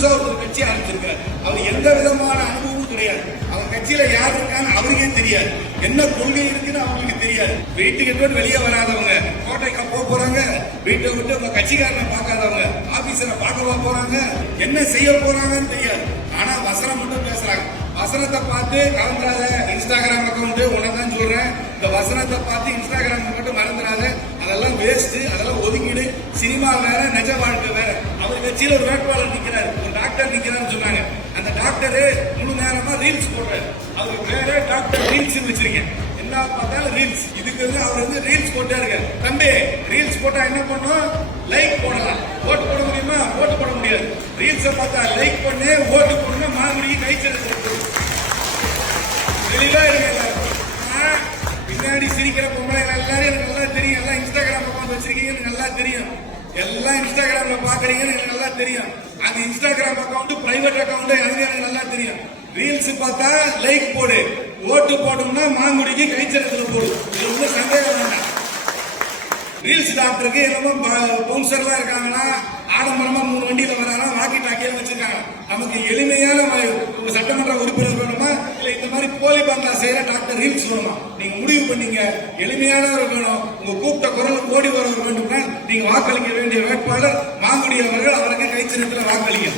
புதுசா ஒரு கட்சி ஆரம்பிச்சிருக்காரு. அவர் எந்த விதமான அனுபவமும் கிடையாது. அவர் கட்சியில யார் இருக்கான்னு அவருக்கே தெரியாது. என்ன கொள்கை இருக்குன்னு அவங்களுக்கு தெரியாது. வீட்டுக்கு விட்டு வெளியே வராதவங்க, கோட்டைக்கு போக போறாங்க, வீட்டை விட்டு உங்க கட்சிக்காரனை பார்க்காதவங்க, ஆபீசரை பார்க்க போறாங்க, என்ன செய்ய போறாங்கன்னு தெரியாது. ஆனா வசனம் மட்டும் பேசுறாங்க. வசனத்தை பார்த்து கலந்துராத. இன்ஸ்டாகிராம் அக்கௌண்ட் உனதான் சொல்றேன். இந்த வசனத்தை பார்த்து இன்ஸ்டாகிராம் மட்டும் மறந்துடாத. அதெல்லாம் வேஸ்ட், அதெல்லாம் ஒதுக்கிடு. சினிமா வேற, நிஜ வாழ்க்கை வேற. அவர் கட்சியில ஒரு வேட்பாளர் நிக்கிறாரு, ஒரு டாக்டர் நிக்கிறான்னு சொன்னாங்க. அந்த டாக்டரு முழு நேரமா ரீல்ஸ் போடுறாரு. அவருக்கு பேரு டாக்டர் ரீல்ஸ் வச்சிருக்கேன். என்ன பார்த்தாலும் ரீல்ஸ். இதுக்கு அவர் ரீல்ஸ் போட்டே இருக்காரு. தம்பி, ரீல்ஸ் போட்டா என்ன பண்ணும்? லைக் போடலாம். ஓட்டு போட முடியுமா? ஓட்டு போட முடியாது. ரீல்ஸை பார்த்தா லைக் பண்ணு, ஓட்டு போடுங்க, மாங்குடிக்கு கை செலுத்து. தெளிவா இருக்கு. பின்னாடி சிரிக்கிற பொம்பளை எல்லாரும் எனக்கு நல்லா தெரியும். எல்லாம் இன்ஸ்டாகிராம் அக்கௌண்ட் வச்சிருக்கீங்கன்னு நல்லா தெரியும். எல்லாம் இன்ஸ்டாகிராம்ல பாக்குறீங்கன்னு எனக்கு நல்லா தெரியும். அந்த இன்ஸ்டாகிராம் அக்கௌண்ட் பிரைவேட் அக்கௌண்ட் அது எனக்கு நல்லா தெரியும். ரீல்ஸ் பார்த்தா லைக் போடு, ஓட்டு போடணும்னா மாங்குடிக்கு கைச்சலத்துல போடு. இது வந்து சந்தேகம் வேண்டாம். ரீல்ஸ் டாக்டருக்கு என்னமோ பவுன்சர்லாம் இருக்காங்கன்னா, ஆடம்பரமா 3 வண்டியில வராங்க, வாக்கி டாக்கியா வச்சிருக்காங்க. நமக்கு எளிமையான சட்டமன்ற உறுப்பினர் வேணுமா, இல்ல இந்த மாதிரி போலி பங்களா செய்யற டாக்டர் ரீல்ஸ் வேணுமா? நீங்க முடிவு பண்ணீங்க. எளிமையானவர் வேணும். உங்க கூப்பிட்ட குரல் ஓடி வரவர் வேண்டும்னா நீங்க வாக்களிக்க வேண்டிய வேட்பாளர் மாங்குடி அவர்கள். அவருக்கு கைச்சலத்துல வாக்களிங்க.